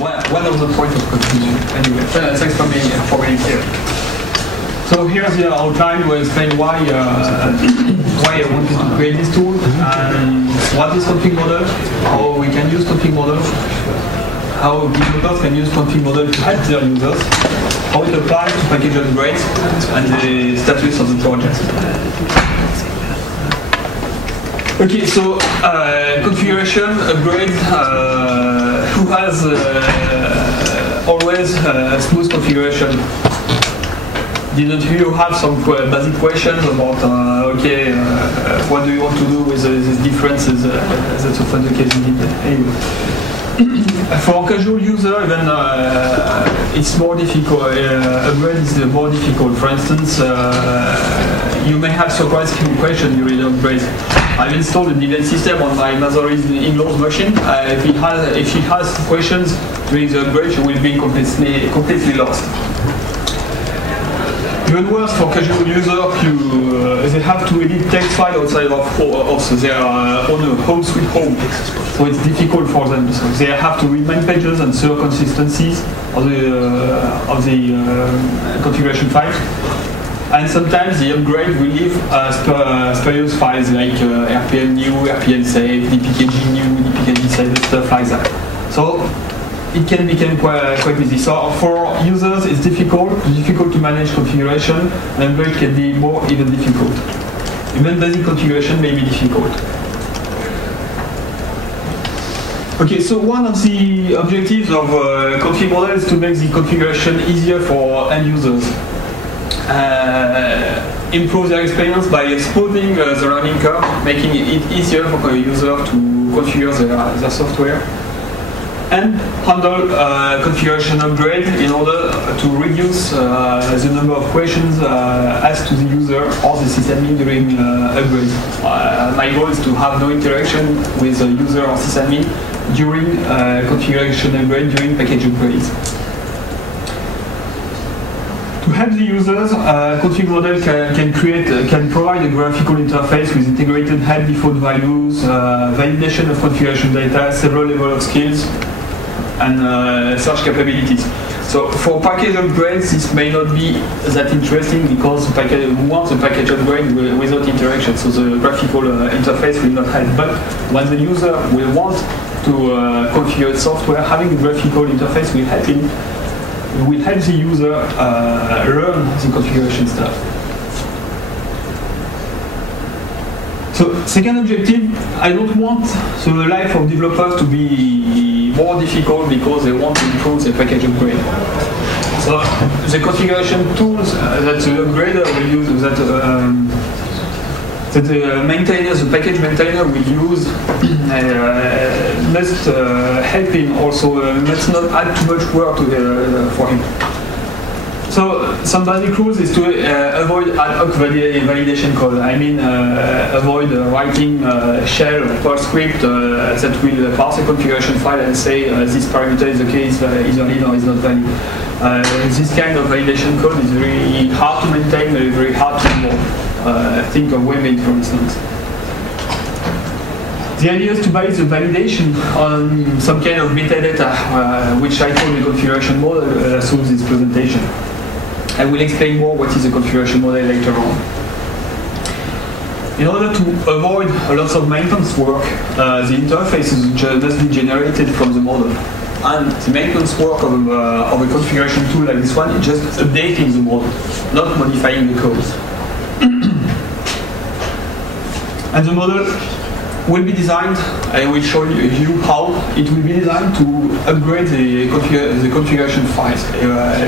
one of the points of confusion. Anyway, thanks for being here. So here's the outline. We'll explain why I wanted to create this tool, and what is config model, how we can use config model, how developers can use config model to help their users, how it applies to package upgrades, and the status of the project. Okay, so configuration, upgrade, who has always smooth configuration? Didn't you have some basic questions about, what do you want to do with these differences? That's often the case indeed. Anyway. For casual user, even it's more difficult. Upgrade is more difficult. For instance, you may have surprising questions during the upgrade. I've installed a Debian system on my mother's in-law's machine. If she has questions during the upgrade, she will be completely lost. Even worse, for casual users, they have to edit text files outside of their own home sweet home. So it's difficult for them. So they have to read main pages and serve consistencies of the configuration files. And sometimes the upgrade will leave spurious files like RPM new, RPM save, dpkg new, dpkg save, stuff like that. So it can become quite busy. So for users, it's difficult to manage configuration, and upgrade can be even difficult. Even basic configuration may be difficult. Okay, so one of the objectives of config model is to make the configuration easier for end users. Improve their experience by smoothing the learning curve, making it easier for a user to configure their software, and handle configuration upgrade in order to reduce the number of questions asked to the user or the sysadmin during upgrade. My goal is to have no interaction with the user or sysadmin during configuration upgrade, during package upgrades. To help the users, config model can provide a graphical interface with integrated help default values, validation of configuration data, several levels of skills, and search capabilities. So for package upgrades, this may not be that interesting because we want the package upgrade without interaction, so the graphical interface will not help. But when the user will want to configure software, having a graphical interface will help him. Will help the user learn the configuration stuff. So, second objective, I don't want the life of developers to be more difficult because they want to improve the package upgrade. So, the configuration tools that the upgrader will use, that the maintainer, the package maintainer will use, must help him also, must not add too much work for him. So some basic rules is to avoid ad hoc validation code. I mean, avoid writing shell or Perl script that will parse a configuration file and say this parameter is okay, is valid or is not valid. This kind of validation code is very hard to maintain, very hard to think of WebMate, for instance. The idea is to base the validation on some kind of metadata, which I call the configuration model through this presentation. I will explain more what is a configuration model later on. In order to avoid a lot of maintenance work, the interfaces must be generated from the model. And the maintenance work of a configuration tool like this one is just updating the model, not modifying the code. And the model will be designed, I will show you how it will be designed to upgrade the configuration files,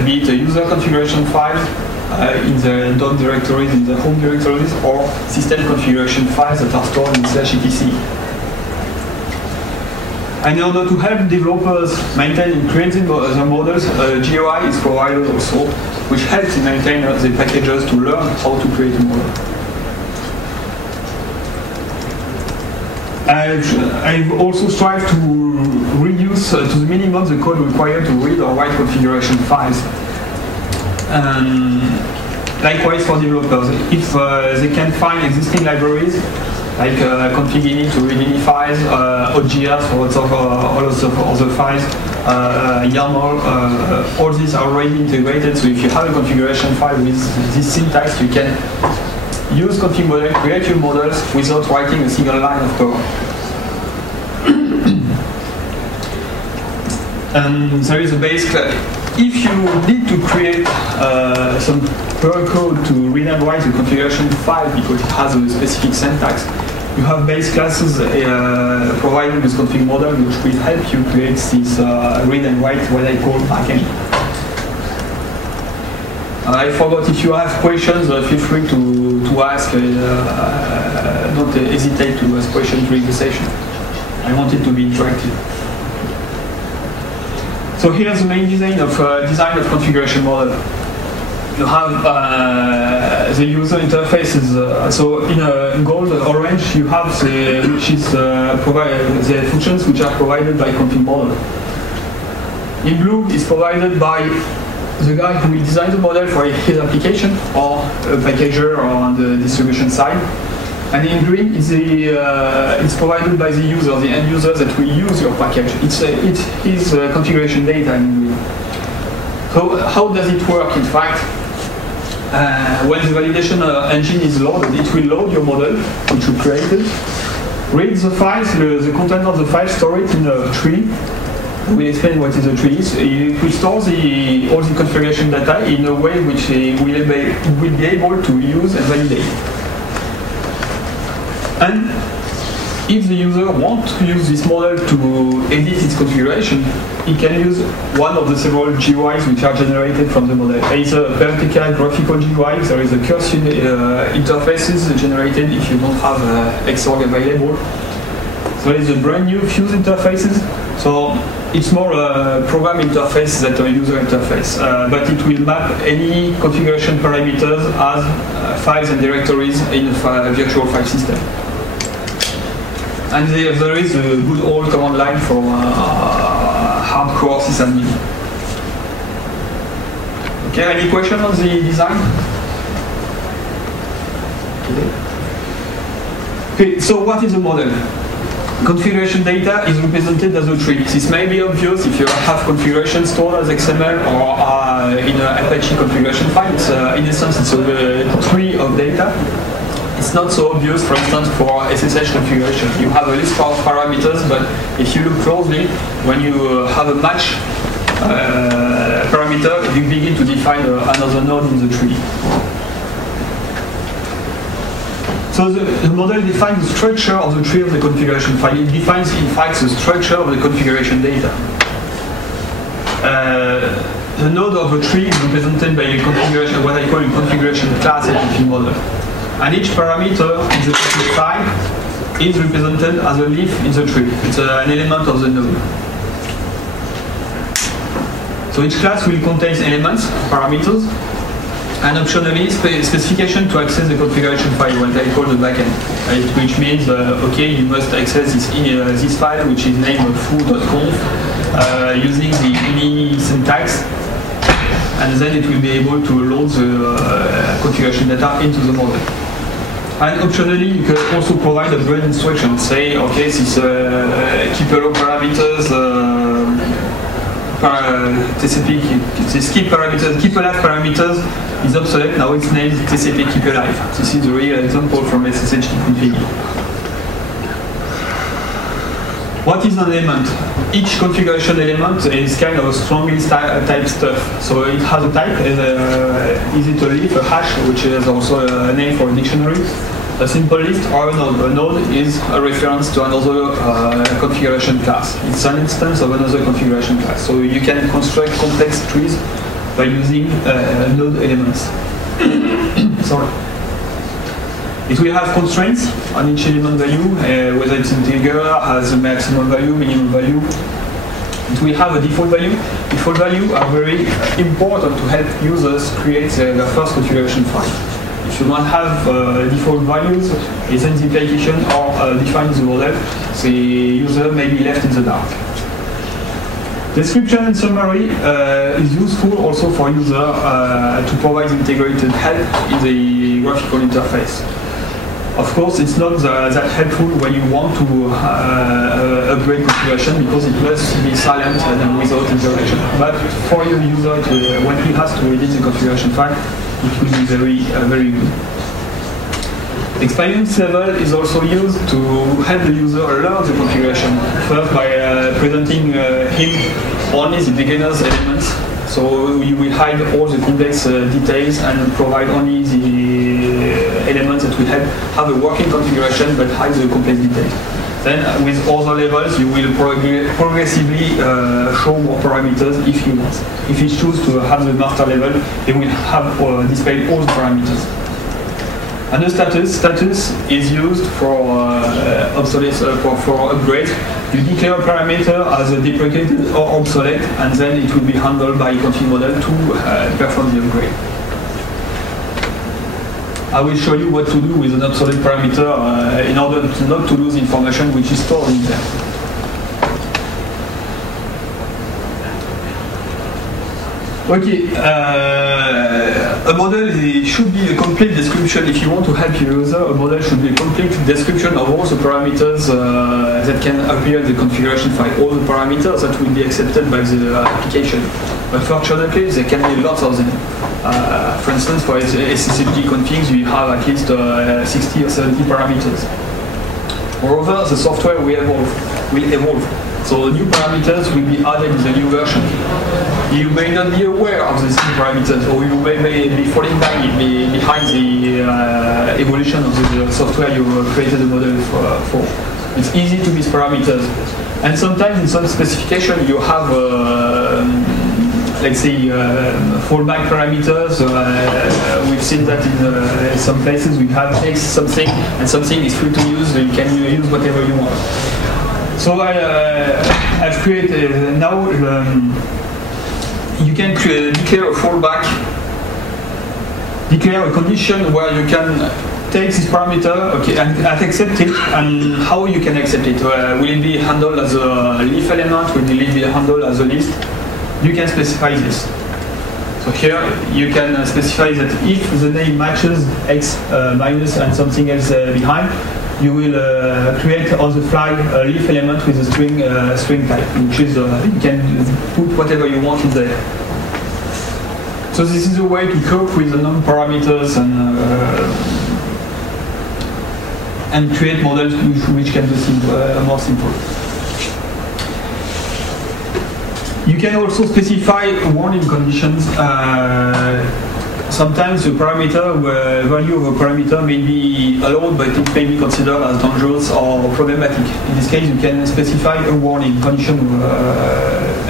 be it a user configuration file in the .dot directories, in the home directories, or system configuration files that are stored in /etc. And in order to help developers maintain and create the models, GUI is provided also, which helps the maintainer the packages to learn how to create a model. I've also strived to reduce to the minimum the code required to read or write configuration files. Likewise for developers, if they can find existing libraries like config init to read ini files, OGS for all of the other files, YAML, all these are already integrated. So if you have a configuration file with this syntax, you can use config model, create your models without writing a single line of code. And there is a base class. If you need to create some per code to read and write the configuration file because it has a specific syntax, you have base classes provided with config model which will help you create this read and write what I call backend. I forgot, if you have questions, feel free to ask. Don't hesitate to ask questions during the session. I want it to be interactive. So here's the main design of configuration model. You have the user interfaces. So in gold, orange, you have the functions which are provided by config model. In blue is provided by the guy who will design the model for his application, or a packager, or on the distribution side. And in green is it's provided by the user, the end user that will use your package. It's his configuration data in green. So how does it work? In fact, when the validation engine is loaded, it will load your model, which you created, read the files, the content of the file, store it in a tree. We'll explain what is a tree. It will store all the configuration data in a way which will be able to use and validate. And if the user wants to use this model to edit its configuration, he can use one of the several GUIs which are generated from the model. There is a vertical graphical GUI, there is a cursor interfaces generated if you don't have Xorg available. There is a brand new Fuse interfaces, so it's more a program interface than a user interface, but it will map any configuration parameters as files and directories in a virtual file system. And there is a good old command line for hardcore sysadmin. Okay, any question on the design? Okay, so what is a model? Configuration data is represented as a tree. This may be obvious if you have configuration stored as XML or in an Apache configuration file. In essence, it's a tree of data. It's not so obvious, for instance, for SSH configuration. You have a list of parameters, but if you look closely, when you have a match parameter, you begin to define another node in the tree. So the model defines the structure of the tree of the configuration file. It defines, in fact, the structure of the configuration data. The node of a tree is represented by a configuration, what I call a configuration class in the model. And each parameter in the tree file is represented as a leaf in the tree. It's an element of the node. So each class will contain elements, parameters, and optionally specification to access the configuration file, what I call the backend, which means okay, you must access this file, which is named foo.conf, using the ini syntax, and then it will be able to load the configuration data into the model. And optionally, you can also provide a build instruction. Say, okay, this keep hello parameters, TCP, this keep parameters, keep alive parameters is obsolete. Now it's named TCP keep alive. This is a real example from SSH config. What is an element? Each configuration element is kind of a strongly typed stuff. So it has a type. Is it a leaf, a hash, which is also a name for a dictionary? A simple list or a node. A node is a reference to another configuration class. It's an instance of another configuration class. So you can construct complex trees by using node elements. Sorry. It will have constraints on each element value, whether it's integer, has a maximum value, minimum value. It will have a default value. Default values are very important to help users create their first configuration file. If you don't have default values, then the application or defines the model, the user may be left in the dark. Description and summary is useful also for user to provide integrated help in the graphical interface. Of course, it's not that helpful when you want to upgrade configuration because it must be silent and without interaction. But for your user, when he has to edit the configuration file, it will be very good. Experience level is also used to help the user learn the configuration. First, by presenting him only the beginner's elements. So you will hide all the complex details and provide only the elements that will help have a working configuration but hide the complex details. Then with other levels, you will progressively show more parameters if you want. If you choose to have the master level, it will have displayed all the parameters. And the status is used for for upgrades. You declare a parameter as a deprecated or obsolete, and then it will be handled by config model to perform the upgrade. I will show you what to do with an obsolete parameter in order not to lose information which is stored in there. Okay, a model should be a complete description. If you want to help your user, a model should be a complete description of all the parameters that can appear in the configuration file, all the parameters that will be accepted by the application. But fortunately, there can be lots of them. For instance, for SSHD configs, you have at least 60 or 70 parameters. Moreover, the software will evolve. So new parameters will be added in the new version. You may not be aware of these new parameters, or you may be falling behind the evolution of the software you created a model for. It's easy to miss parameters. And sometimes in some specification you have, let's say, fallback parameters. We've seen that in some places we have X something, and something is free to use, so you can use whatever you want. So I've created now. You can declare a fallback, declare a condition where you can take this parameter, okay, and accept it. And how you can accept it? Will it be handled as a leaf element? Will it be handled as a list? You can specify this. So here you can specify that if the name matches X minus and something else behind, you will create on the fly a leaf element with a string type, which is you can put whatever you want in there. So this is a way to cope with the non-parameters and create models which can be more simple. You can also specify warning conditions. Sometimes the value of a parameter may be allowed, but it may be considered as dangerous or problematic. In this case, you can specify a warning condition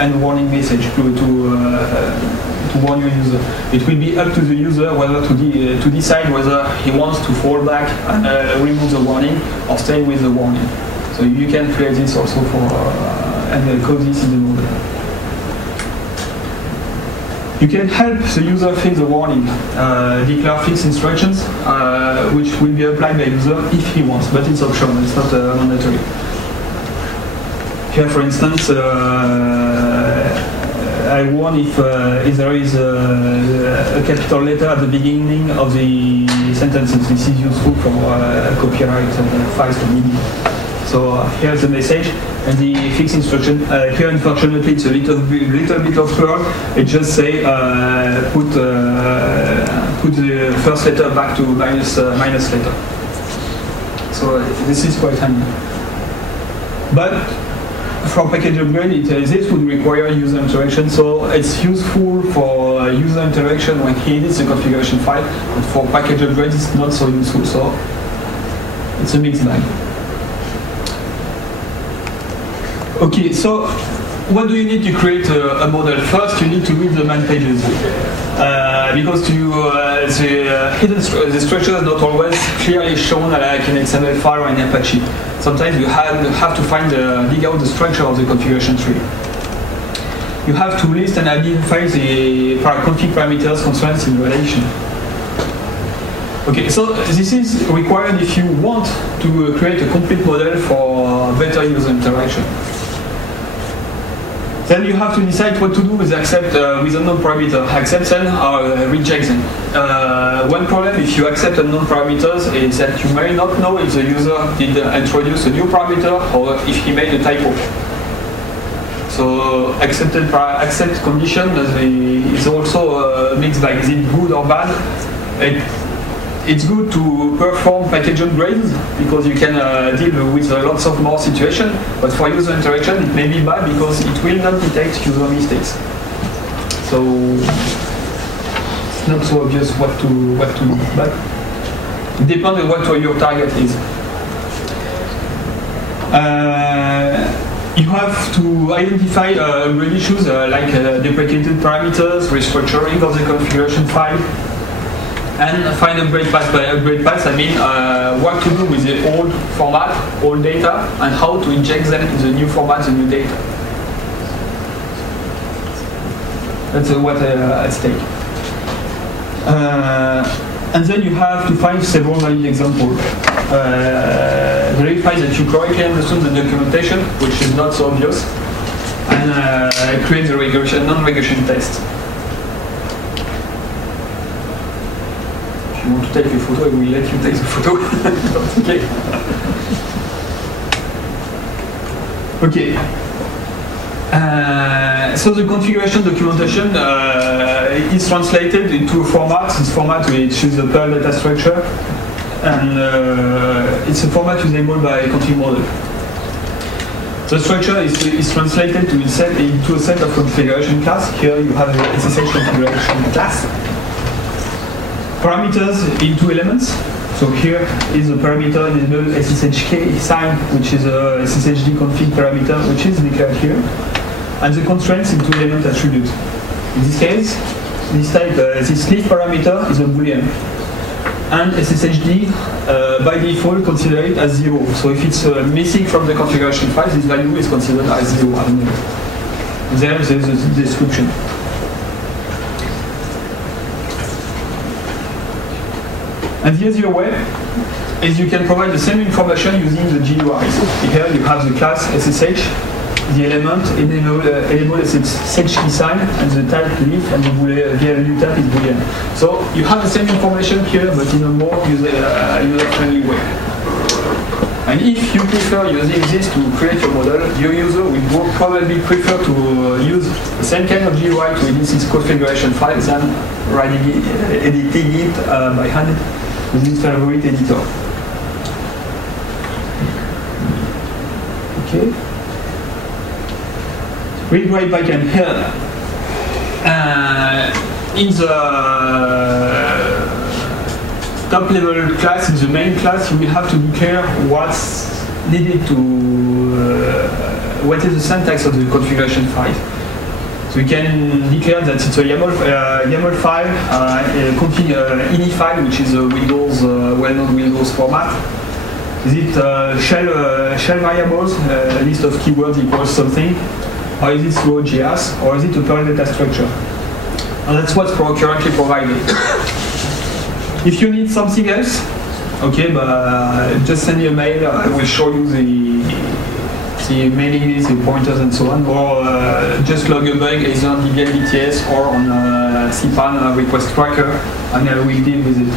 and a warning message to warn your user. It will be up to the user whether to decide whether he wants to fall back and remove the warning or stay with the warning. So you can create this also and code this in the model. You can help the user fix the warning, declare fix instructions, which will be applied by the user if he wants, but it's optional, it's not mandatory. Here, for instance, I warn if there is a capital letter at the beginning of the sentences. This is useful for copyright files or media. So here's the message and the fix instruction. Here, unfortunately, it's a little bit of curl. It just say put the first letter back to minus letter. So this is quite handy. But for package upgrade, this would require user interaction. So it's useful for user interaction when he edits the configuration file. But for package upgrade, it's not so useful. So it's a mixed bag. Okay, so what do you need to create a model? First, you need to read the man pages because the structure is not always clearly shown like in XML file or in Apache. Sometimes you have to dig out the structure of the configuration tree. You have to list and identify the config parameters, constraints in relation. Okay, so this is required if you want to create a complete model for better user interaction. Then you have to decide what to do with accept with unknown parameter. Accept them or reject them. One problem if you accept unknown parameters is that you may not know if the user did introduce a new parameter or if he made a typo. So accept condition is also mixed by is it good or bad. It's good to perform package upgrades because you can deal with lots of more situations, but for user interaction it may be bad because it will not detect user mistakes. So it's not so obvious what to do, but it depends on what your target is. You have to identify upgrade issues like deprecated parameters, restructuring of the configuration file, and find upgrade path. By upgrade path, I mean what to do with the old format, old data, and how to inject them in the new format, the new data. That's what at stake. And then you have to find several valid examples. Verify that you correctly understood the documentation, which is not so obvious, and create the non-regression test. If you want to take a photo, I will let you take the photo. Okay. Okay. So the configuration documentation is translated into a format. This format which is the Perl data structure, and it's a format usable by a config model. The structure is translated into a set of configuration class. Here you have the SSH configuration class. Parameters in 2 elements. So here is a parameter enable SSHK sign, which is a SSHD config parameter, which is declared here. And the constraints in 2 element attribute. In this case, this leaf parameter is a boolean. And SSHD by default consider it as 0. So if it's missing from the configuration file, this value is considered as 0. There is a description. And the other way is you can provide the same information using the GUIs. Here you have the class SSH, the element enable SSH key sign, and the type leaf, and the value type is boolean. So you have the same information here, but in a more user-friendly way. And if you prefer using this to create your model, your user will probably prefer to use the same kind of GUI to edit this configuration file than editing it by hand with this favorite editor. Okay. Read write backend here. In the top level class, in the main class, you will have to declare what's needed to, what is the syntax of the configuration file. So you can declare that it's a YAML file, ini file, which is a Windows, well-known Windows format. Is it shell variables, a list of keywords equals something, or is it raw.js, or is it a Perl data structure? And that's what's currently provided. If you need something else, okay, but just send me a mail. I will show you the mailing list, the pointers, and so on, or just log a bug either on Debian BTS or on cpan request tracker, and I will deal with it.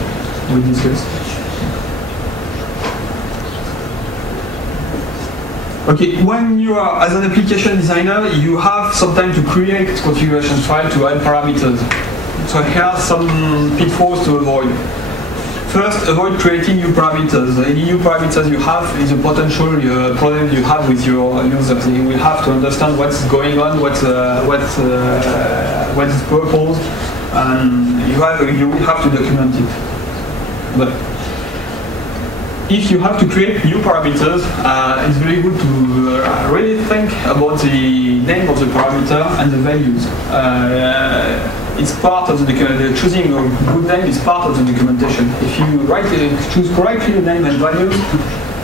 We'll discuss. Okay, when you are, as an application designer, you have some time to create configuration file to add parameters. So here are some pitfalls to avoid. First, avoid creating new parameters. Any new parameters you have is a potential problem you have with your users. You will have to understand what's going on, what is purpose, and you will have to document it. But if you have to create new parameters, it's very good to really think about the name of the parameter and the values. It's part of the choosing a good name is part of the documentation. If you choose correctly the name and values,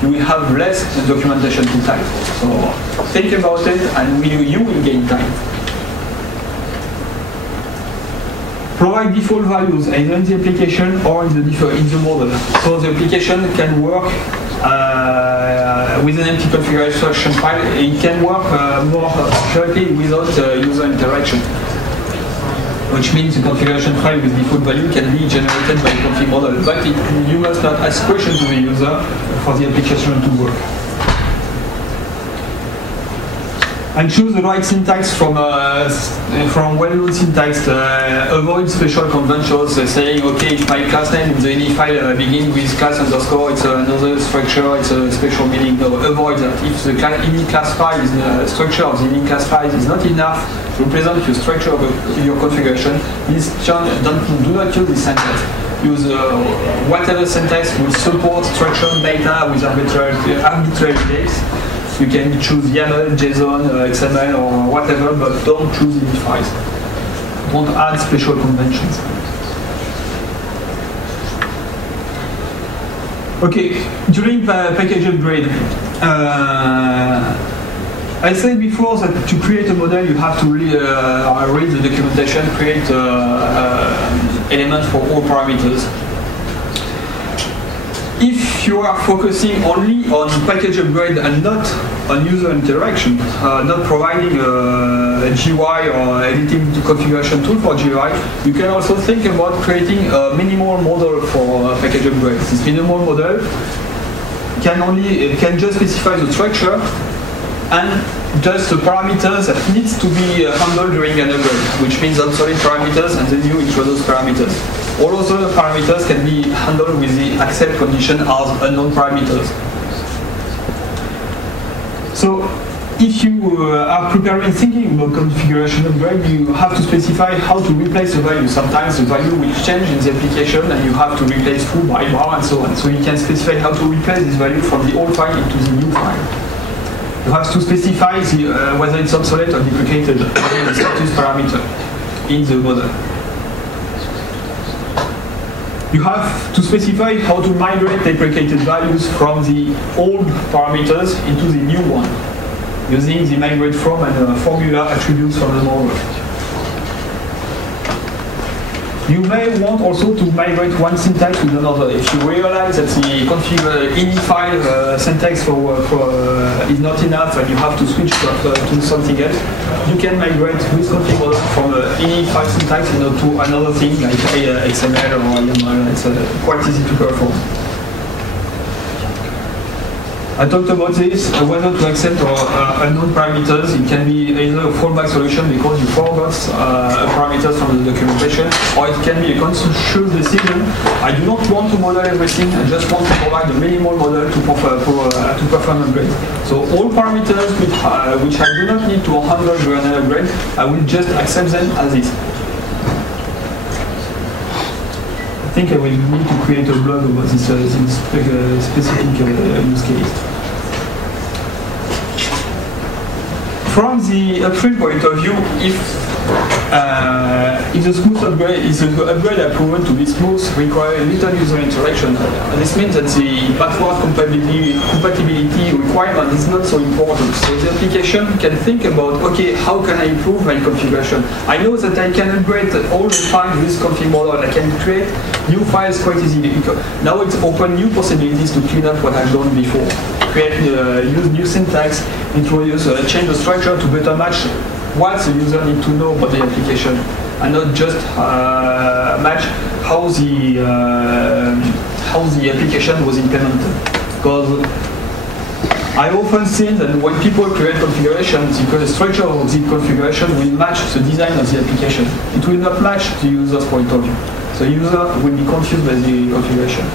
you will have less documentation to type. So think about it, and you will gain time. Provide default values either in the application or in the model. So the application can work with an empty configuration file, it can work more accurately without user interaction. Which means the configuration file with default value can be generated by the config model, but you must not ask questions to the user for the application to work. And choose the right syntax from well-known syntax. Avoid special conventions saying, okay, if my class name in the ini file begins with class underscore, it's another structure, it's a special meaning. No, avoid that. If the ini class file is the structure of the ini class file is not enough to represent your structure of your configuration, please do not use this syntax. Use whatever syntax will support structured data with arbitrary types. You can choose YAML, JSON, XML, or whatever, but don't choose ini files. Don't add special conventions. Okay, during package upgrade, I said before that to create a model, you have to read the documentation, create elements for all parameters. If you are focusing only on package upgrade and not on user interaction, not providing a GUI or editing the configuration tool for GUI, you can also think about creating a minimal model for package upgrade. This minimal model can just specify the structure and just the parameters that needs to be handled during an upgrade, which means obsolete parameters and then you introduce parameters. All other parameters can be handled with the accept condition as unknown parameters. So if you are preparing thinking about configuration upgrade, you have to specify how to replace the value. Sometimes the value will change in the application and you have to replace foo by bar and so on. So you can specify how to replace this value from the old file into the new file. You have to specify whether it's obsolete or deprecated the status parameter in the model. You have to specify how to migrate deprecated values from the old parameters into the new one, using the migrate from and formula attributes from the model. You may want also to migrate one syntax with another. If you realize that the config ini file syntax is not enough and you have to switch to something else, you can migrate with config model from ini file syntax to another thing like XML or YAML. It's quite easy to perform. I talked about this, whether to accept or unknown parameters. It can be either a fallback solution because you forgot parameters from the documentation, or it can be a conscious decision. I do not want to model everything, I just want to provide a minimal model to perform upgrade. So all parameters which I do not need to handle during an upgrade, I will just accept them as is. I think I will need to create a blog about this specific use case. From the upstream point of view, if the smooth upgrade is the upgrade proven to be smooth, require little user interaction. This means that the backward compatibility requirement is not so important. So the application can think about, okay, how can I improve my configuration? I know that I can upgrade all the files with config model. I can create new files quite easily. Now it's open new possibilities to clean up what I've done before. Use new syntax, introduce, change the structure to better match what the user needs to know about the application, and not just match how the application was implemented. Because I often see that when people create configurations, the structure of the configuration will match the design of the application. It will not match the user's point of view. The user will be confused by the configuration.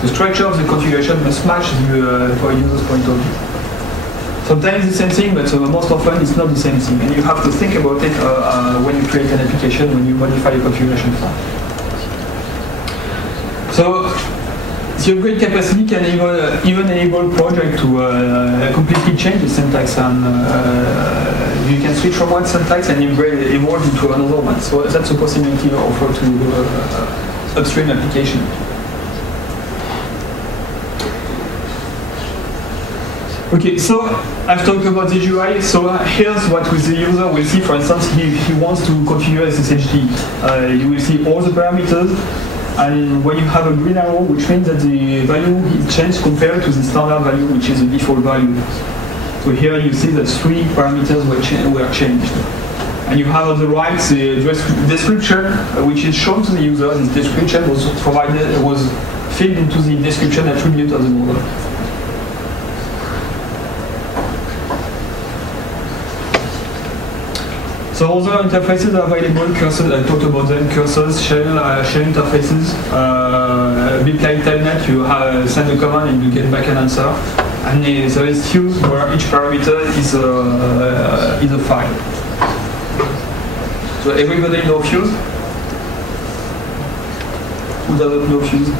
The structure of the configuration must match the user's point of view. Sometimes it's the same thing, but most often it's not the same thing. And you have to think about it when you create an application, when you modify a configuration file. So the upgrade capacity can even enable project to completely change the syntax, and you can switch from one syntax and evolve into another one. So that's a possibility offered to upstream application. Okay, so I've talked about the GUI. So here's what the user will see. For instance, he wants to configure SSHD. You will see all the parameters. and when you have a green arrow, which means that the value is changed compared to the standard value, which is the default value. So here you see that 3 parameters were changed. And you have on the right the description, which is shown to the user. This description was filled into the description attribute of the model. So other interfaces are available. Cursors, I talked about them. Cursors, shell interfaces. Bit like Telnet, you send a command and you get back an answer. And there is Fuse, where each parameter is a file. So everybody knows Fuse? Who doesn't know Fuse?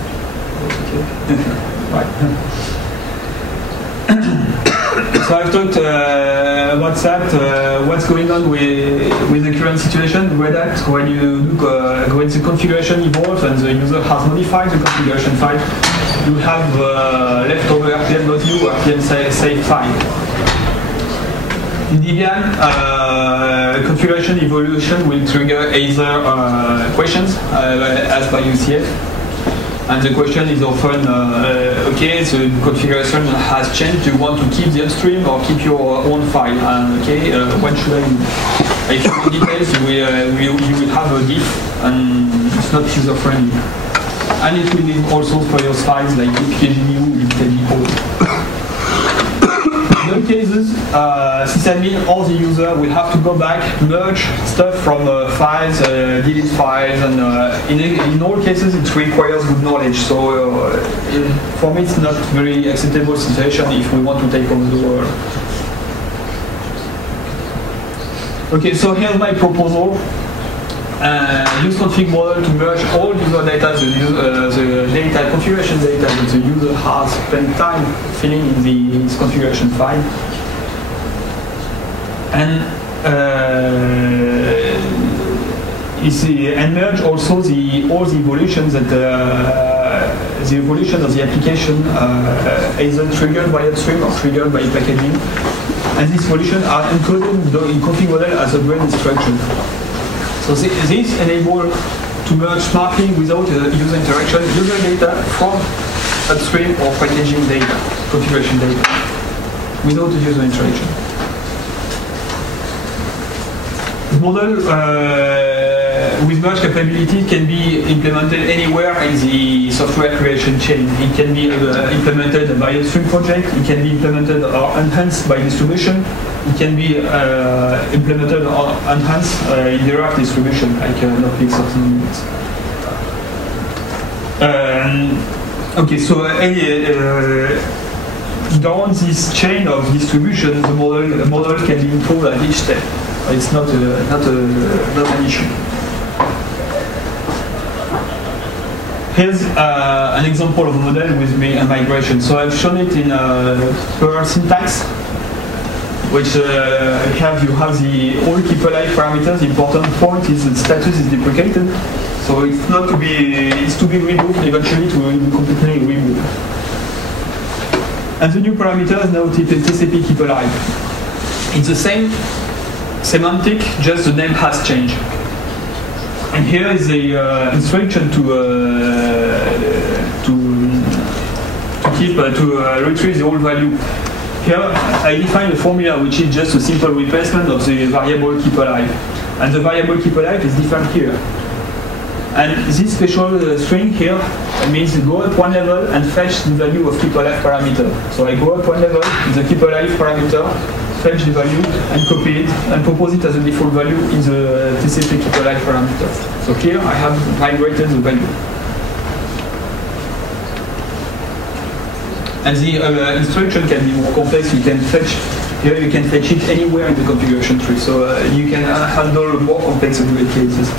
Okay. Right. So I've talked about that, what's going on with the current situation. Red Hat, when the configuration evolves and the user has modified the configuration file, you have leftover rpm.u or rpm save file. In Debian, configuration evolution will trigger either questions asked by UCF. And the question is often, okay, the configuration has changed. Do you want to keep the upstream or keep your own file? And okay, what should I do? If you go details, you will have a diff, and it's not user friendly. And it will leave also for your files like pkgdu, libtd. In all cases, sysadmin or the user will have to go back, merge stuff from files, delete files, and in all cases it requires good knowledge. So for me it's not very acceptable situation if we want to take over the world. Okay, so here's my proposal. Use config model to merge all user data, the data, configuration data that the user has spent time filling in his configuration file. And merge also all the evolutions that the evolution of the application either triggered by upstream or triggered by packaging. And these evolutions are encoded in config model as a brain instruction. So this enables to merge smartly without user interaction, user data from upstream or packaging data, configuration data, without the user interaction. The model with merge capability can be implemented anywhere in the software creation chain. It can be implemented by a upstream project, it can be implemented or enhanced by distribution, it can be implemented or enhanced in direct distribution, like Netflix or something else. Okay, so down this chain of distribution, the model can be improved at each step. It's not an issue. Here's an example of a model with a migration. So I've shown it in Perl syntax, which you have the all keep alive parameters. The important point is that status is deprecated, so it's not to be removed eventually to be completely removed. And the new parameter is now TCP keep alive. It's the same semantic, just the name has changed. And here is the instruction to retrieve the old value. Here I define a formula which is just a simple replacement of the variable keep alive, and the variable keep alive is defined here. And this special string here means go up one level and fetch the value of keep alive parameter. So I go up one level, the keep alive parameter, fetch the value and copy it and propose it as a default value in the TCP keep alive parameter. So here I have migrated the value. And the instruction can be more complex. You can fetch here. You can fetch it anywhere in the configuration tree. So you can handle more complex cases.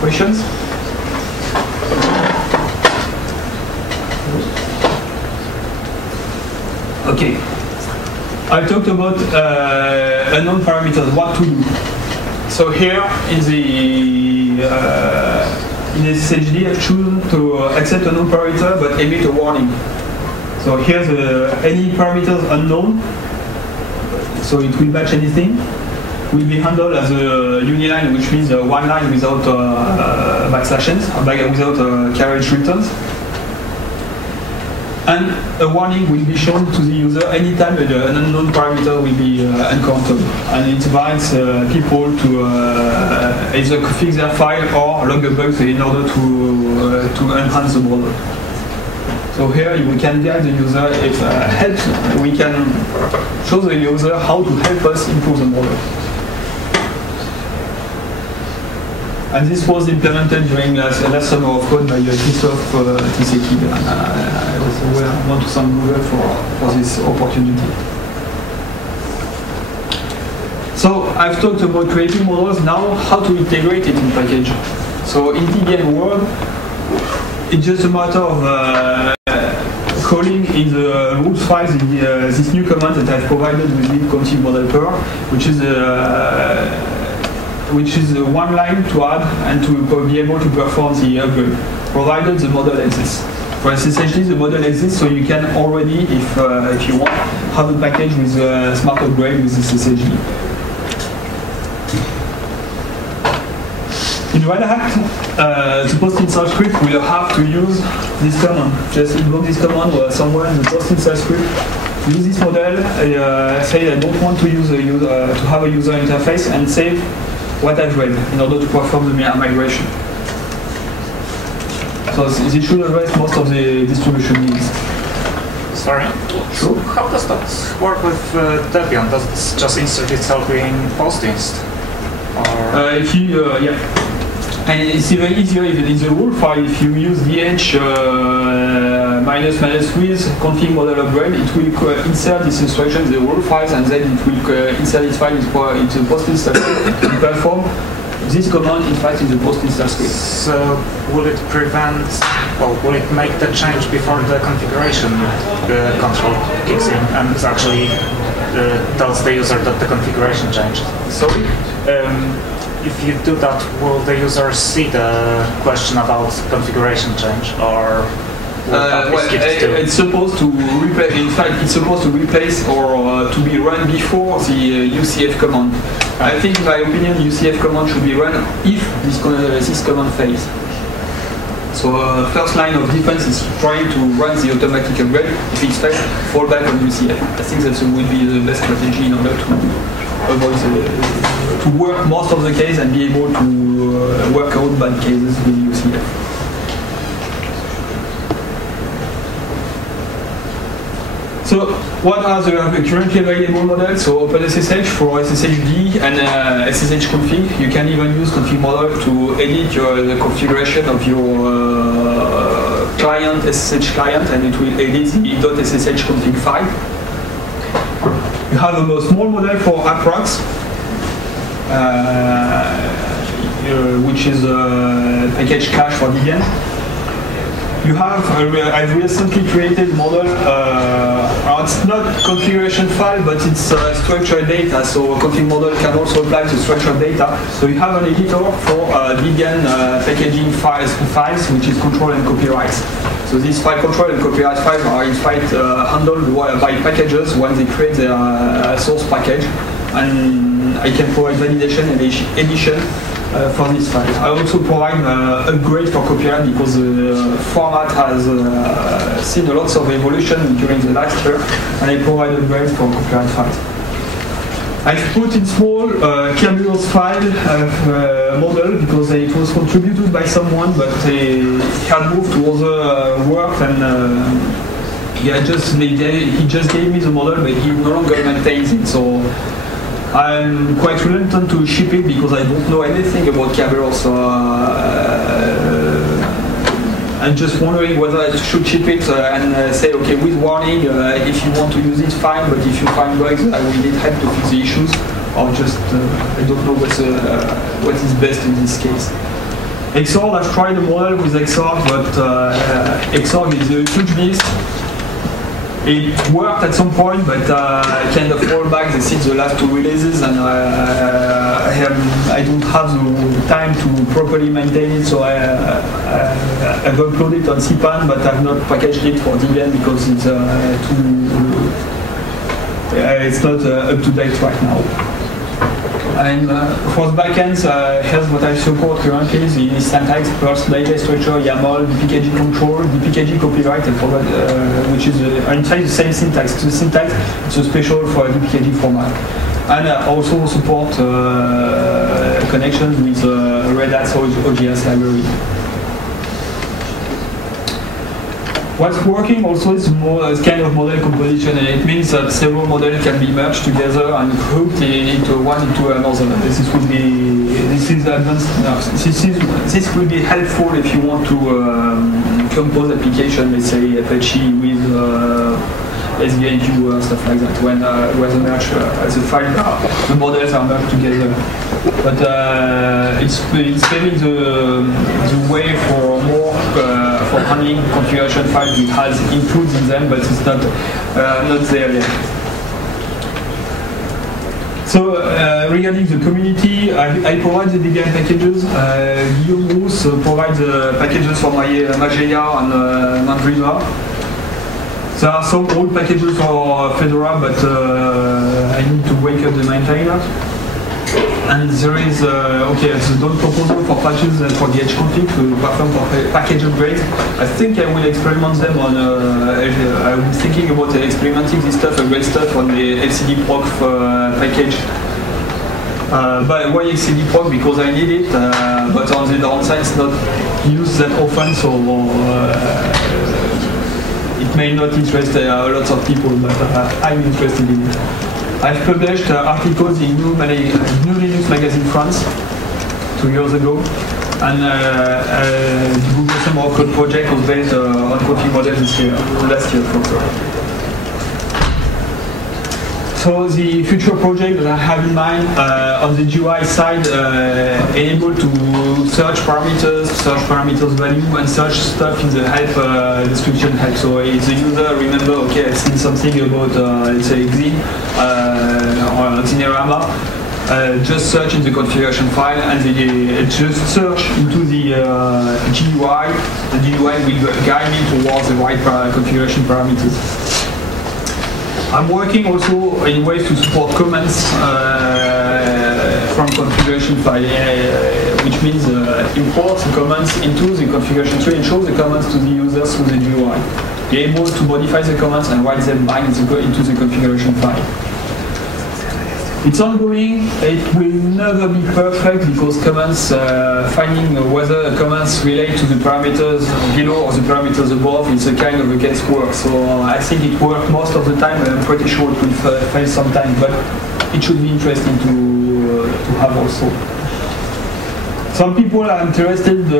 Questions? Okay. I talked about unknown parameters, what to do. So here in the SSHD, I've chosen to accept a unknown parameter but emit a warning. So here's any parameters unknown, so it will match anything. will be handled as a uniline, which means one line without backslashes, without carriage returns. And a warning will be shown to the user anytime an unknown parameter will be encountered. And it invites people to either fix their file or log a bug in order to enhance the model. So here we can guide the user if help. We can show the user how to help us improve the model. And this was implemented during last summer of code by Christophe Tiseki. I want to thank Google for this opportunity. So I've talked about creating models. Now, how to integrate it in package. So in Debian world, it's just a matter of calling in the rules files in this new command that I've provided with the config model per, which is one line to add and to be able to perform the upgrade, provided the model exists. For essentially the model exists, so you can already, if you want, have a package with a smart upgrade with this SSHD. In Red Hat, the post install script will have to use this command. Just invoke this command somewhere in the post install script. Use this model, say I don't want to use to have a user interface, and save what I've read in order to perform the migration. So this should address most of the distribution needs. Sorry? Sure. How does that work with Debian? Does it just insert itself in PostInst? If you, and it's even easier even in the rule file. If you use dh -with config model upgrade, it will insert this instruction in the rule files, and then it will insert this file into the post install script and perform this command in fact in the post install script. So will it prevent, or will it make the change before the configuration control kicks in and actually tells the user that the configuration changed? Sorry? If you do that, will the user see the question about configuration change, or it's supposed to replace. In fact, it's supposed to replace or to be run before the UCF command. I think, in my opinion, UCF command should be run if this command fails. So first line of defense is trying to run the automatic upgrade. If it fails, fall back on UCF. I think that would be the best strategy in order to avoid to work most of the case and be able to work out bad cases with UCF. So what are the currently available models? So OpenSSH for SSHD and SSH config. You can even use config model to edit the configuration of your client, SSH client, and it will edit the .ssh config file. You have a small model for Aprox, which is a package cache for Debian. You have, I've recently created a model, it's not configuration file, but it's structured data, so a config model can also apply to structured data. So you have an editor for Debian packaging files, which is control and copyrights. So these file control and copyright files are in fact handled by packages when they create their source package, and I can provide validation and edition for this file. I also provide upgrade for copyright because the format has seen a lot of evolution during the last year, and I provide upgrade for copyright files. I've put in small Kerberos file model because it was contributed by someone, but he had moved to other work, and he just gave me the model, but he no longer maintains it. So I'm quite reluctant to ship it because I don't know anything about Kerberos. So I'm just wondering whether I should ship it and say, okay, with warning, if you want to use it, fine, but if you find bugs, I will need help to fix the issues, or just, I don't know what is best in this case. Xorg, I've tried a model with Xorg, but Xorg is a huge beast. It worked at some point, but kind of rolled back since the last 2 releases, and I don't have the time to properly maintain it, so I've uploaded it on cpan, but I've not packaged it for Debian because it's it's not up to date right now. And for the backends, here's what I support currently: the syntax, Perl data structure, YAML, DPKG control, DPKG copyright, I forgot, which is inside the same syntax. The syntax is a special for DPKG format. And also support connections with Red Hat's OGS library. What's working also is more a kind of model composition, and it means that several models can be merged together and grouped into one into another. This is advanced. No, this will be helpful if you want to compose application, let's say Apache with SVN stuff like that. When the merge, the file, the models are merged together. But it's paving the way for more for handling configuration files. It has includes in them, but it's not there yet. So regarding the community, I provide the Debian packages. Guillaume Rousse provides the packages for Mageia and Mandriva. There are some old packages for Fedora, but I need to wake up the maintainers. And there is the Dawn proposal for patches and for the hconfig to perform for package upgrades. I think I will experiment them on. I'm thinking about experimenting this stuff, upgrade stuff on the XCD-proc package. But why XCD-proc? Because I need it, but on the downside, it's not used that often, so it may not interest lots of people, but I'm interested in it. I've published articles in New Linux Magazine France 2 years ago, and the Google Summer of Code project was based on config model last year. So the future project that I have in mind on the GUI side, enable to search parameters value, and search stuff in the help description help. So if the user remember, okay, I've seen something about let's say Xen or Xinerama, just search in the configuration file, and just search into the GUI. The GUI will guide me towards the right configuration parameters. I'm working also in ways to support comments from configuration file, which means import the comments into the configuration tree and show the comments to the users through the GUI. Be able to modify the comments and write them back into the configuration file. It's ongoing. It will never be perfect because comments, finding whether comments relate to the parameters below or the parameters above is a kind of a guesswork. So I think it works most of the time. I'm pretty sure it will fail sometimes, but it should be interesting to have also. Some people are interested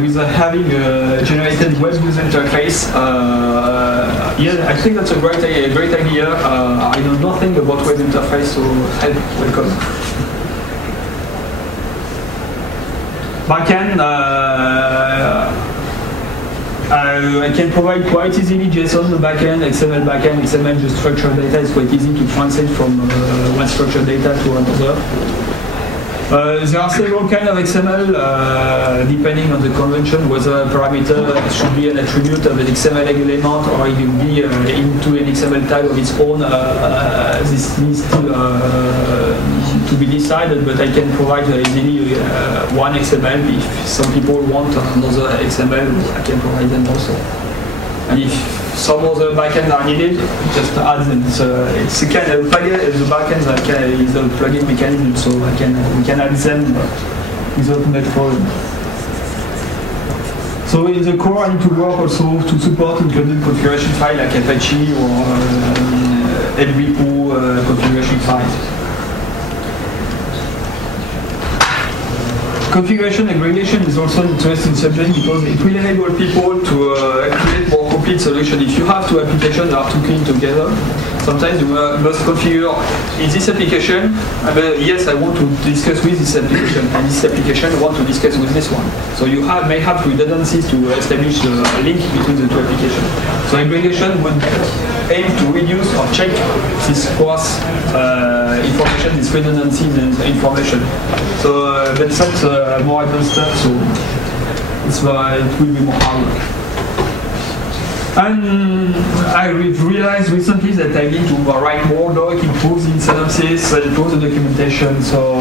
with having a generated web user interface. Yeah, I think that's a great idea. I know nothing about web interface, so welcome. Backend, I can provide quite easily JSON backend, XML backend. XML just structured data is quite easy to translate from one structured data to another. There are several kinds of XML depending on the convention, whether a parameter should be an attribute of an XML element or it will be into an XML tag of its own. This needs to be decided, but I can provide easily one XML. If some people want another XML, I can provide them also. And if some other backends are needed, just add them. It's a kind of plugin. The backend is a plugin mechanism, so we can add them without much problem. So in the core, I need to work also to support included configuration file like Apache or LRepo configuration files. Configuration aggregation is also an interesting subject because it will enable people to create more complete solutions. If you have two applications that are too clean together, sometimes you must configure in this application, yes, I want to discuss with this application, and this application I want to discuss with this one. So you may have redundancies to establish a link between the two applications. So aggregation would aim to reduce or check this cross information, this redundancy in information. So that's more advanced stuff, so it will be more hard. And I realized recently that I need to write more doc, improve the incident synopsis, improve the documentation. So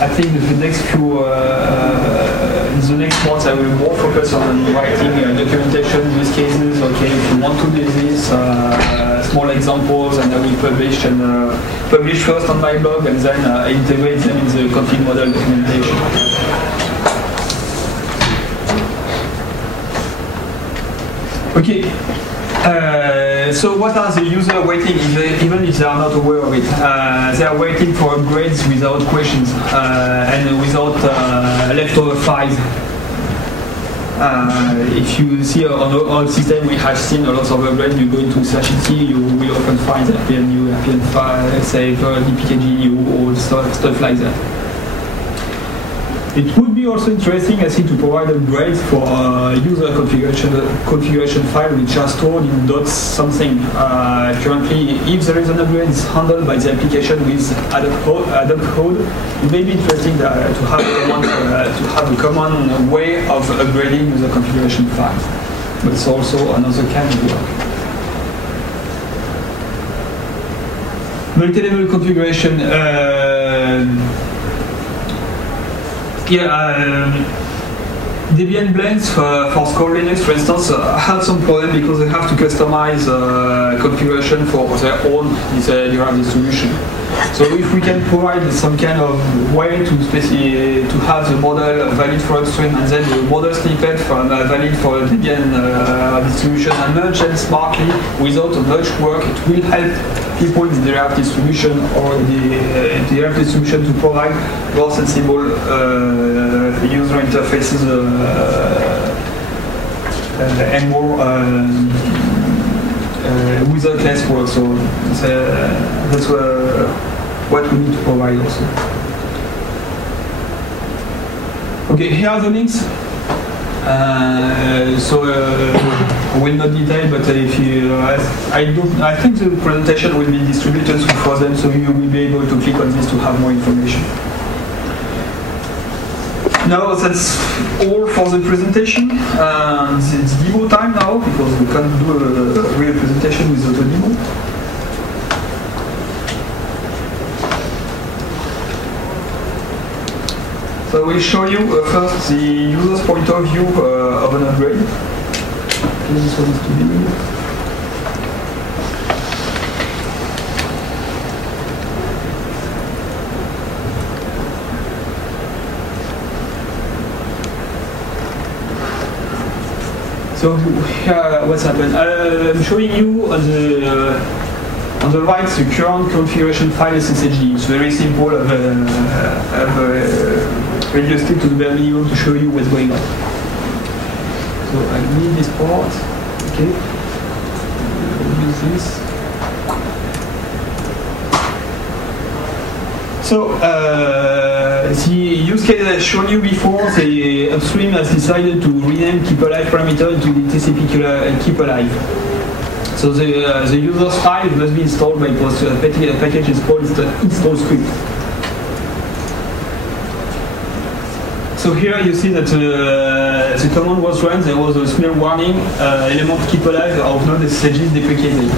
I think the next few, in the next months, I will more focus on writing documentation, use cases. Okay, if you want to do this, small examples, and I will publish first on my blog, and then integrate them in the config model documentation. Okay. So what are the users waiting, even if they are not aware of it? They are waiting for upgrades without questions and without leftover files. If you see on all systems, we have seen a lot of upgrades. You go into CHC, you will often find RPNU, RPN5, Saver, DPKG, or stuff like that. It would be also interesting, I think, to provide upgrades for user configuration file which are stored in docs something. Currently, if there is an upgrade, it's handled by the application with Adobe Code. It may be interesting to have a common way of upgrading user configuration files. But it's also another kind of work. Multi-level configuration. Debian blends for Score Linux, for instance, had some problem because they have to customize configuration for their own derived distribution. So if we can provide some kind of way to have the model valid for upstream and then the model snippet valid for Debian distribution and merge them smartly without much work, it will help people in the derived distribution or the derived distribution to provide more sensible user interfaces and more without less work. So that's what we need to provide also. Okay, here are the links. I will not detail, but if you, I think the presentation will be distributed for them, so you will be able to click on this to have more information. Now that's all for the presentation. It's demo time now because we can't do a real presentation without a demo. So we'll show you first the user's point of view of an upgrade. This is what it to be. So here, what's happened? I'm showing you on the right the current configuration file SSHD. It's very simple. I've reduced it to the bare minimum to show you what's going on. So I need this port. Okay. I'll use this. So the use case I've shown you before, the upstream has decided to rename keep alive parameter into the TCP keep alive. So the user's file must be installed by a package is called install script. So here you see that the command was run, there was a small warning, element keep alive of non-SSH is deprecated.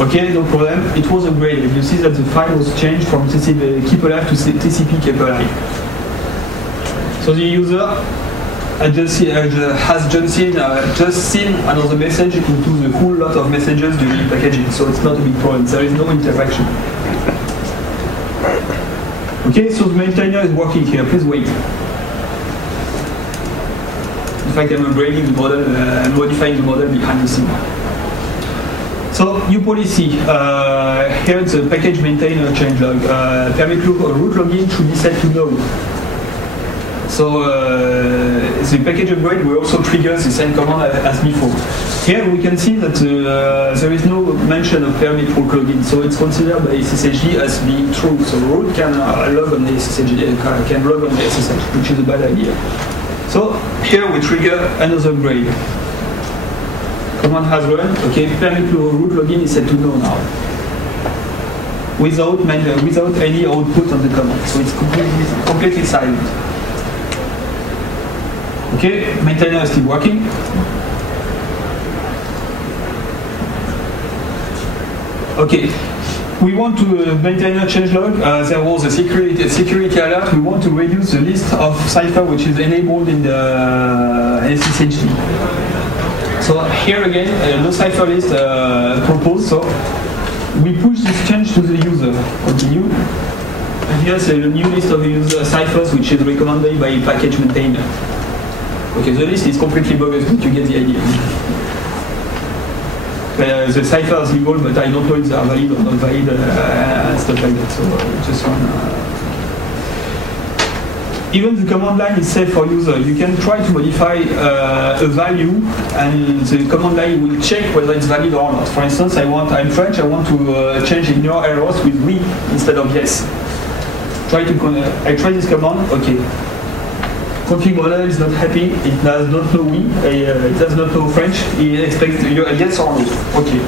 Okay, no problem, it was upgraded. You see that the file was changed from TCP keep alive to TCP keep alive. So the user has just seen another message into the whole lot of messages during packaging, so it's not a big problem, there is no interaction. Okay, so the maintainer is working here, please wait. In fact, I'm upgrading the model and modifying the model behind the scene. So, new policy. Here it's the package maintainer changelog. Permit root login should be set to no. So, the package upgrade will also trigger the same command as before. Here we can see that there is no mention of permit root login, so it's considered by SSHD as being true. So, root can log on the SSHD, can log on the SSH, which is a bad idea. So here we trigger another upgrade. Command has run. Okay, permit root login is set to no now, without any output on the command. So it's completely silent. Okay, maintainer is still working. Okay, we want to maintain a changelog. There was a security alert. We want to reduce the list of cipher which is enabled in the SSHD. So here again, no cipher list proposed. So we push this change to the user. Continue. And here's a new list of user ciphers which is recommended by package maintainer. Okay, the list is completely bogus, but you get the idea. The cipher is legal, but I don't know if they are valid or not valid, and stuff like that. So just one. Even the command line is safe for user. You can try to modify a value, and the command line will check whether it's valid or not. For instance, I'm French. I want to change ignore errors with oui instead of yes. I try this command. Okay. Config model is not happy, it does not know oui, it does not know French, it expects a yes or no. Okay.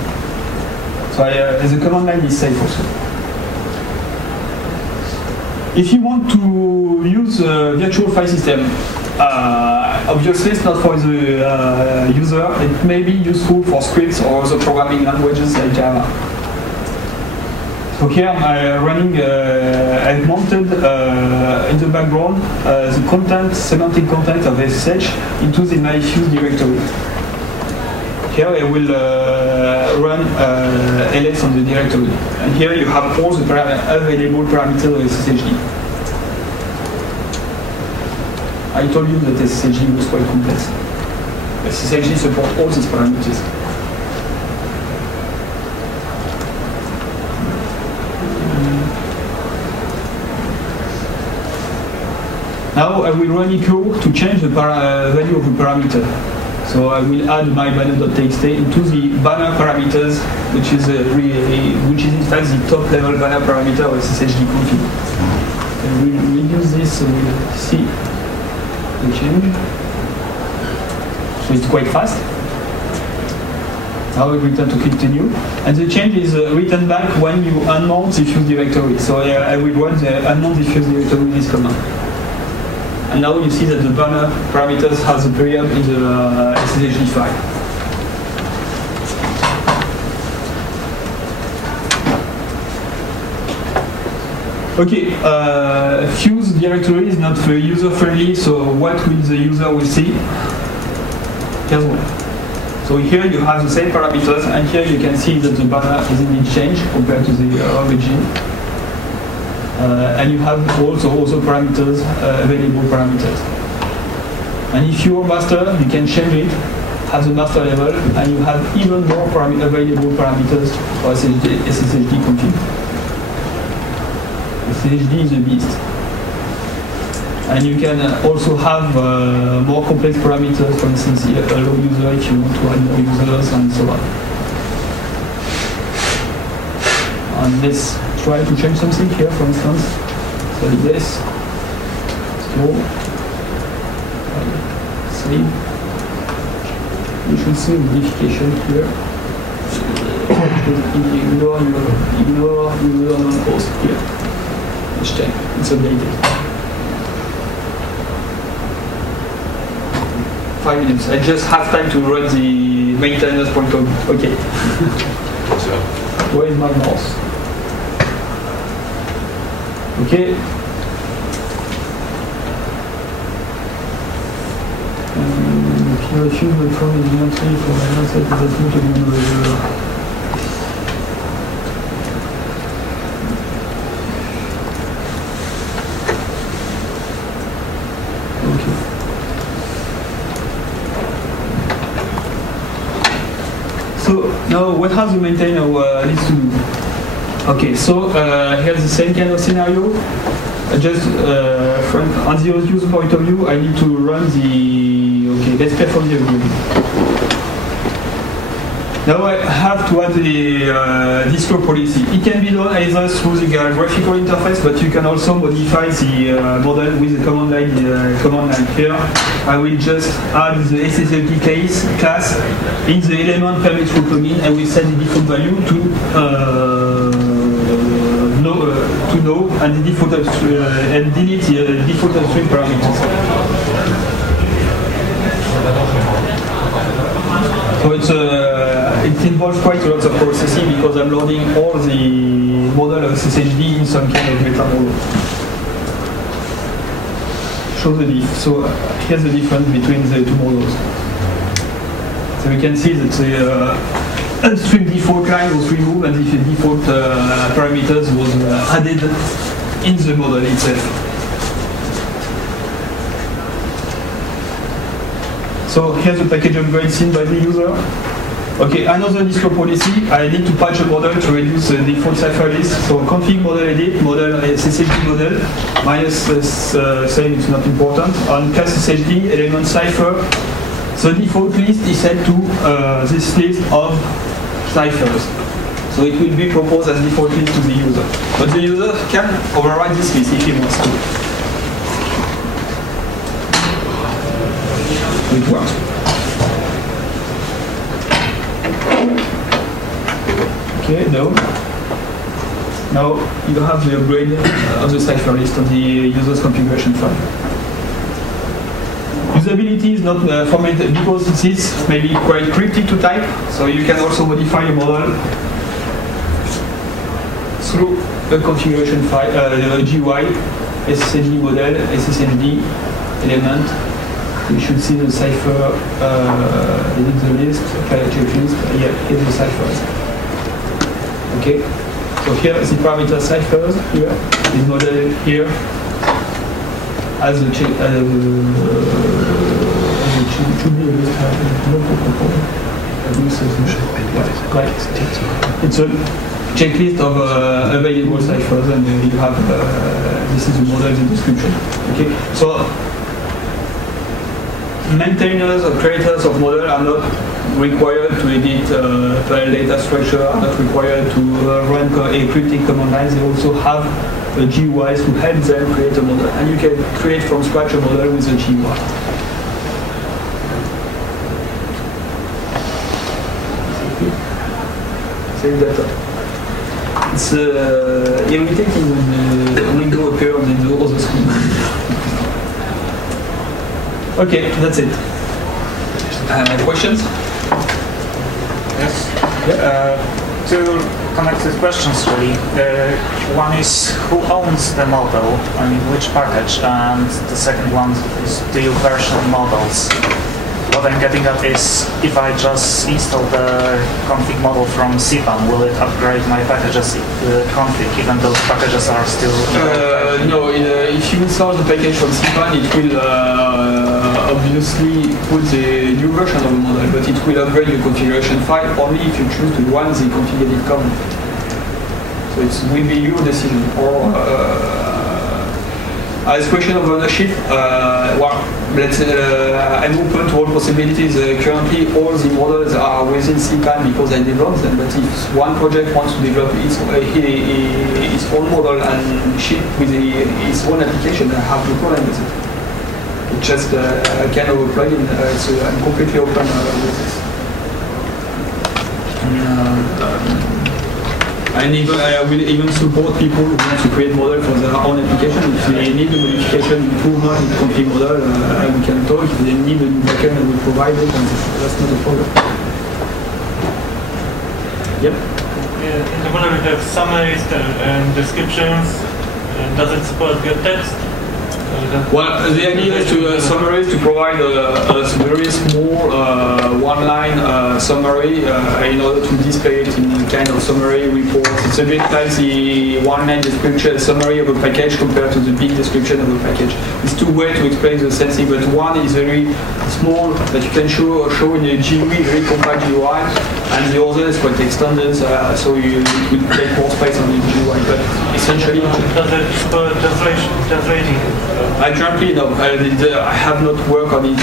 So the command line is safe also. If you want to use a virtual file system, obviously it's not for the user, it may be useful for scripts or other programming languages like Java. So here I'm running, I've mounted in the background the content, semantic content of SSH into the MyFuse directory. Here I will run ls on the directory. And here you have all the available parameters of SSHD. I told you that SSHD was quite complex. SSHD supports all these parameters. Now I will run echo to change the value of the parameter. So I will add my banner.txt into the banner parameters, which is in fact the top level banner parameter of SSHD config. And we'll use this so we'll see the change. So it's quite fast. Now we return to continue. And the change is written back when you unmount the fuse directory. So I will run the unmount the fuse directory with this command. And now you see that the banner parameters has a period in the SSHD file. Okay, Fuse directory is not very user-friendly, so what will the user will see? Here's one. So here you have the same parameters, and here you can see that the banner is indeed changed compared to the origin. And you have also parameters, available parameters. And if you are master, you can change it at the master level, and you have even more available parameters for SSHD config. SSHD is a beast. And you can also have more complex parameters, for instance, allow user if you want to add more users, and so on. And let's try to change something here, for instance. So this, store, save. You should see a modification here. Ignore user non-host here. Let's check, it's updated. 5 minutes. I just have time to run the maintainers.com. Okay. Where is my mouse? Okay. If you refuse the form immediately for an answer to the point of the Now, what has the maintainer needs to do? Okay, so here's the same kind of scenario. Just from on the user point of view, I need to run the. Okay, let's perform the agreement. Now I have to add the distro policy. It can be done either through the graphical interface, but you can also modify the model with the command line here. I will just add the SSLT class in the element permit through plugin, and we set the default value to no, and the default and delete the default string parameters. So it involves quite a lot of processing because I'm loading all the model of SSHD in some kind of meta model. Show the diff. So here's the difference between the two models. So we can see that the upstream default line was removed and the default parameters was added in the model itself. So here's the package upgrade seen by the user. Okay, another distro policy. I need to patch a model to reduce the default cipher list. So config model edit, model SSHD model, minus saying it's not important. On class SSHD element cipher, the default list is set to this list of ciphers. So it will be proposed as default list to the user. But the user can override this list if he wants to. It works. Okay, no. Now you have the upgrade of the cipher list of the user's configuration file. Usability is not formatted because this may be quite cryptic to type, so you can also modify your model through a configuration file, GUI, SSHD model, SSHD element. You should see the cipher, edit the list, checklist, yeah, here's the ciphers. Okay, so here is the parameter ciphers, here, this model here, as the should be a list, it's a checklist of available ciphers, and you have, this is the model in the description. Okay, so maintainers or creators of model are not required to edit file data structure, are not required to run a cryptic command line. They also have GUIs to help them create a model. And you can create from scratch a model with a GUI. Save data. It's irritating when the window appears in the other screen. Okay, that's it. Questions? Yes. Yeah. Two connected questions, really. One is who owns the model, I mean which package, and the second one is do you version models? What I'm getting at is if I just install the config model from cpan, will it upgrade my packages config even though packages are still... No, if you install the package from cpan, it will obviously put the new version of the model, but it will upgrade your configuration file only if you choose to run the config edit command. So it will be your decision. Or as question of ownership, well, I'm open to all possibilities. Currently, all the models are within cpan because I developed them. But if one project wants to develop its own model and ship with its own application, I have no problem with it. It's just a kind of a plugin. I'm completely open with this. And even, I will even support people who want to create model for their own application. If they need a modification, improvement in config model, we can talk. If they need a new backend, we provide it, and that's not a problem. Yep. In the model we have summaries and descriptions. Does it support good text? Well, the idea is to summarize, to provide a very small one-line summary in order to display it in a kind of summary report. It's a bit like the one-line description summary of a package compared to the big description of a package. It's two ways to explain the same thing, but one is very small that you can show in a GUI, very compact GUI, and the other is quite extended, so you would take more space on the GUI. But essentially, does it support translating? Currently, no. I have not worked on it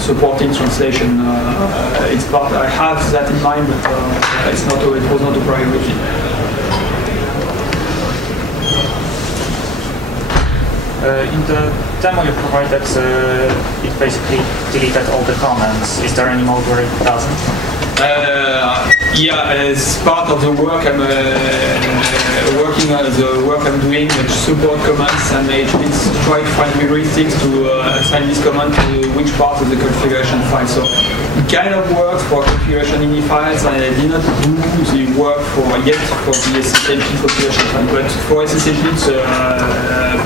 supporting translation. It's part. I have that in mind, but it's not. It was not a priority. In the demo you provided, it basically deleted all the comments. Is there any mode where it doesn't? Yeah, as part of the work I'm working working as the work I'm doing, which support commands and it's try to find heuristics to assign this command to which part of the configuration file. So it kind of works for configuration ini files, and I did not do the work yet for the SSLP configuration file, but for SSLP it's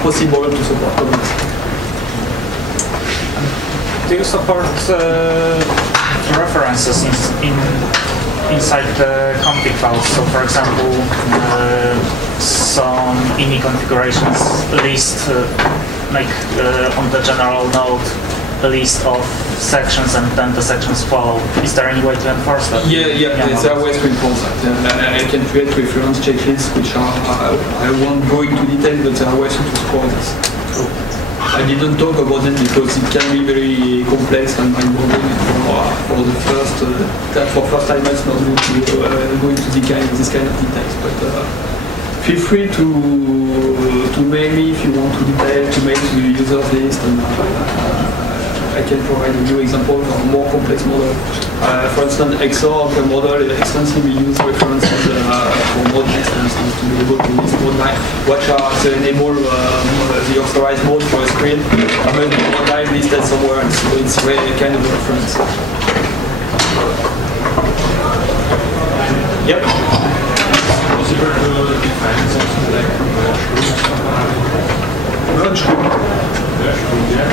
possible to support commands. Do you support references inside the config files? So, for example, some ini configurations list on the general node a list of sections, and then the sections follow. Is there any way to enforce that? Yeah, there's a way to enforce that. I can create reference checklists, which I won't go into detail, but there are ways to support this. I didn't talk about it because it can be very complex and mind-boggling for the first timers not to go into this kind of details. But feel free to mail me if you want to detail, to make the user's list, and I can provide a new example of a more complex model. For instance, XOR the model extensively use references for mode instances to be able to list mode 9, which are to enable the authorized mode for a screen. I mean, mode 9 listed somewhere, so it's really a kind of reference. Yep. Possible to define something like merge group? Merge group, yeah.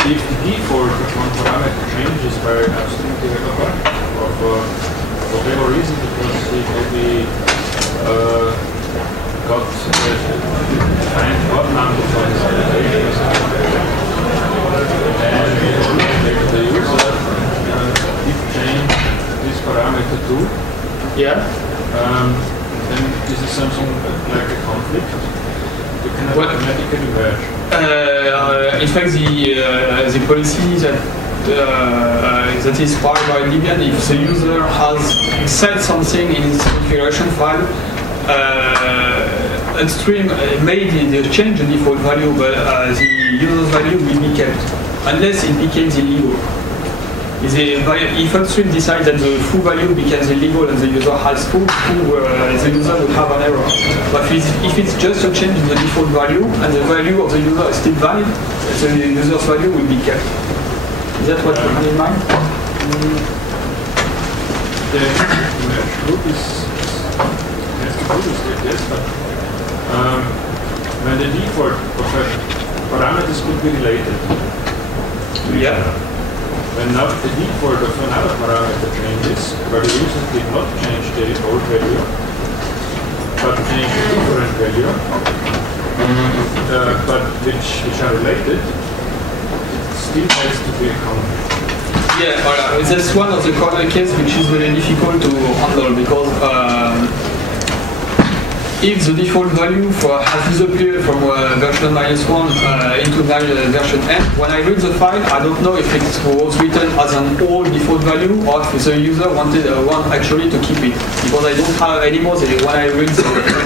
If the default of one parameter changes by absolute developer, or for whatever reason, because it maybe got defined what number for his application, and if the user did change this parameter too, then this is something like a conflict. You cannot automatically merge. In fact, the policy that is filed by Debian, if the user has said something in his configuration file, upstream made the change in default value, but the user's value will be kept unless it becomes illegal. If upstream decides that the full value becomes illegal and the user has the user will have an error. But if it's just a change in the default value and the value of the user is still valid, the user's value will be kept. Is that what you have in mind? The merge group is yes, but when the default of parameters could be related to each other. When now the default of another parameter changes, where the user did not change the old value, but changed a different value, but which are related, it still has to be a conflict. Yeah, that's one of the corner cases which is very difficult to handle, because if the default value has disappeared from version -1 into version n, when I read the file, I don't know if it was written as an old default value or if the user wanted actually to keep it. Because I don't have any more, when I read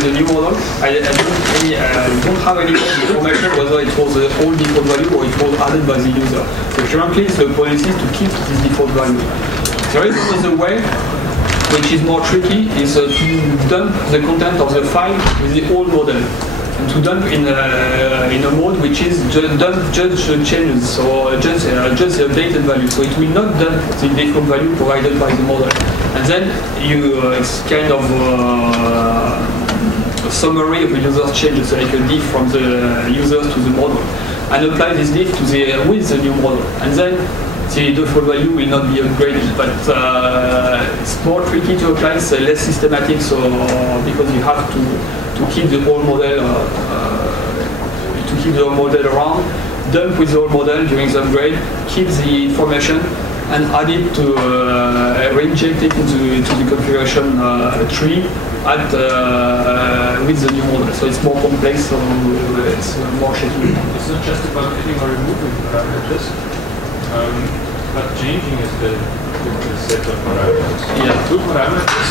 the new model, I don't have any more information whether it was the old default value or it was added by the user. So currently the policy is to keep this default value. There is another way, which is more tricky, is to dump the content of the file with the old model, and to dump in a mode which is dump just changes, so just the updated value. So it will not dump the default value provided by the model. And then it's kind of a summary of the user's changes, like a diff from the users to the model, and apply this diff with the new model. And then the default value will not be upgraded, but it's more tricky to apply. It's less systematic, so because you have to keep the whole model around, dump with the whole model during the upgrade, keep the information, and add it to reinject it into the configuration tree with the new model. So it's more complex, so it's more shaky. It's not just about adding or removing parameters. But changing is the set of parameters. Yeah. Two parameters,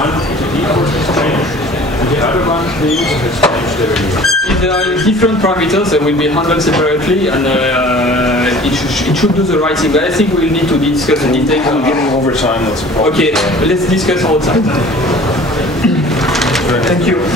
one the default is changed, and the other one the user has changed the value. If there are different parameters, they will be handled separately, and it should do the right thing. But I think we'll need to discuss the details. I'm getting overtime, that's a problem. Okay, let's discuss outside. Thank you.